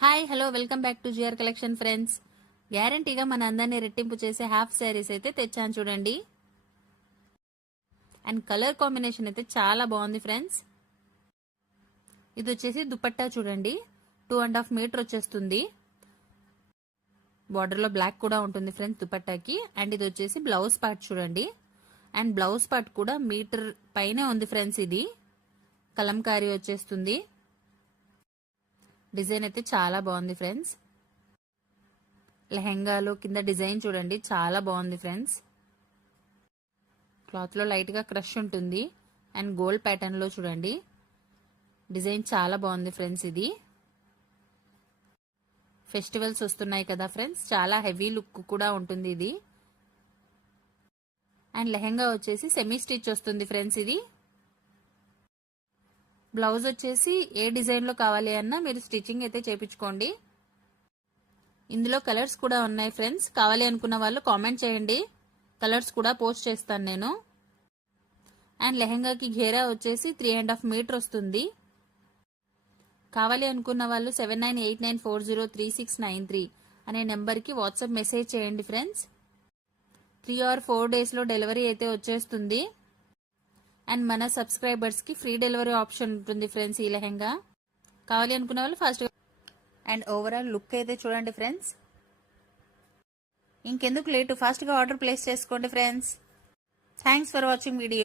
Hi hello welcome back to GR collection friends. గ్యారంటీగా మన అందరినీ రెట్టింపు చేసే హాఫ్ శారీస్ అయితే తెచ్చాను చూడండి. అండ్ కలర్ కాంబినేషన్ అయితే చాలా బాగుంది ఫ్రెండ్స్. ఇది వచ్చేసి దుపట్టా చూడండి, 2.5 మీటర్ వచ్చేస్తుంది. బార్డర్ లో బ్లాక్ కూడా ఉంటుంది ఫ్రెండ్స్ దుపట్టాకి. అండ్ ఇది వచ్చేసి బ్లౌజ్ పార్ట్ చూడండి. అండ్ బ్లౌజ్ పార్ట్ కూడా మీటర్ పైనే ఉంది ఫ్రెండ్స్. ఇది కలంకారీ వచ్చేస్తుంది. డిజైన్ అయితే చాలా బాగుంది ఫ్రెండ్స్. లెహెంగాలో కింద డిజైన్ చూడండి, చాలా బాగుంది ఫ్రెండ్స్. క్లాత్ లో లైట్ గా క్రష్ ఉంటుంది. అండ్ గోల్డ్ ప్యాటర్న్ లో చూడండి, డిజైన్ చాలా బాగుంది ఫ్రెండ్స్. ఇది ఫెస్టివల్స్ వస్తున్నాయి కదా ఫ్రెండ్స్, చాలా హెవీ లుక్ కూడా ఉంటుంది ఇది. అండ్ లెహెంగా వచ్చేసి సెమీ స్టిచ్ వస్తుంది ఫ్రెండ్స్. ఇది బ్లౌజ్ వచ్చేసి ఏ డిజైన్ లో కావాలి అన్నా మీరు స్టిచ్చింగ్ అయితే చేపించుకోండి. ఇందులో కలర్స్ కూడా ఉన్నాయి ఫ్రెండ్స్. కావాలి అనుకున్న వాళ్ళు కామెంట్ చేయండి, కలర్స్ కూడా పోస్ట్ చేస్తాను నేను. అండ్ లెహెంగాకి ఘేరా వచ్చేసి 3.5 మీటర్ వస్తుంది. కావాలి అనుకున్న వాళ్ళు 7989403693 అనే నెంబర్కి వాట్సాప్ మెసేజ్ చేయండి ఫ్రెండ్స్. 3 or 4 days లో డెలివరీ అయితే వచ్చేస్తుంది. అండ్ మన సబ్స్క్రైబర్స్ కి ఫ్రీ డెలివరీ ఆప్షన్ ఉంటుంది ఫ్రెండ్స్. ఈ లెహెంగా కావాలి అనుకున్న వాళ్ళు ఫాస్ట్. అండ్ ఓవరాల్ లుక్ అయితే చూడండి ఫ్రెండ్స్. ఇంకెందుకు లేటు, ఫాస్ట్ గా ఆర్డర్ ప్లేస్ చేసుకోండి friends. Thanks for watching video.